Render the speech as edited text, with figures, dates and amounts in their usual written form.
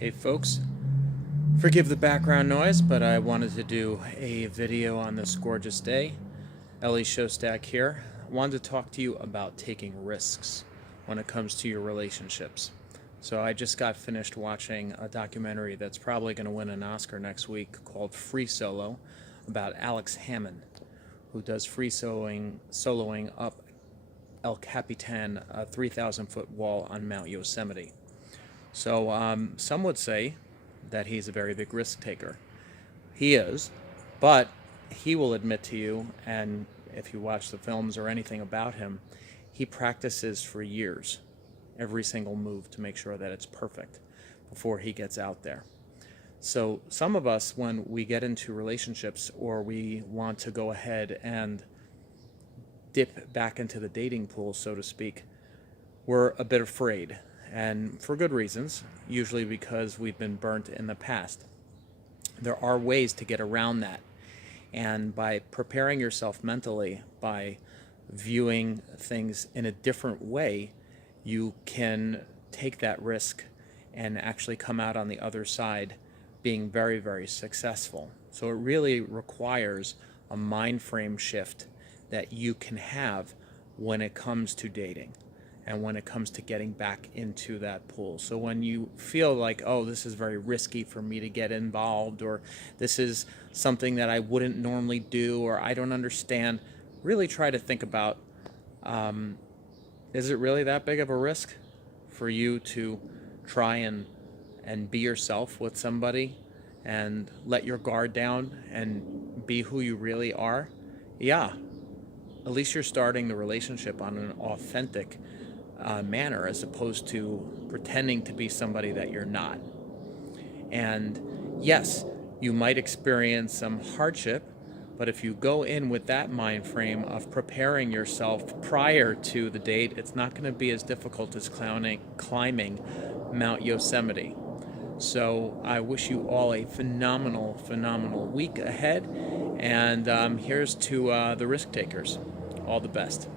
Hey folks, forgive the background noise, but I wanted to do a video on this gorgeous day. Ellie Shostak here. I wanted to talk to you about taking risks when it comes to your relationships. So I just got finished watching a documentary that's probably going to win an Oscar next week called Free Solo about Alex Hammond, who does free soloing up El Capitan, a 3,000-foot wall on Mount Yosemite. So some would say that he's a very big risk taker. He is, but he will admit to you, and if you watch the films or anything about him, he practices for years, every single move to make sure that it's perfect before he gets out there. So some of us, when we get into relationships or we want to go ahead and dip back into the dating pool, so to speak, we're a bit afraid, and for good reasons, usually because we've been burnt in the past. There are ways to get around that, and by preparing yourself mentally, by viewing things in a different way, you can take that risk and actually come out on the other side being very, very successful. So it really requires a mind frame shift that you can have when it comes to dating and when it comes to getting back into that pool. So when you feel like, oh, this is very risky for me to get involved, or this is something that I wouldn't normally do, or I don't understand, really try to think about, is it really that big of a risk for you to try and be yourself with somebody and let your guard down and be who you really are? Yeah, at least you're starting the relationship on an authentic manner, as opposed to pretending to be somebody that you're not. And yes, you might experience some hardship, but if you go in with that mind frame of preparing yourself prior to the date, it's not going to be as difficult as climbing Mount Yosemite. So I wish you all a phenomenal, phenomenal week ahead. And here's to the risk takers. All the best.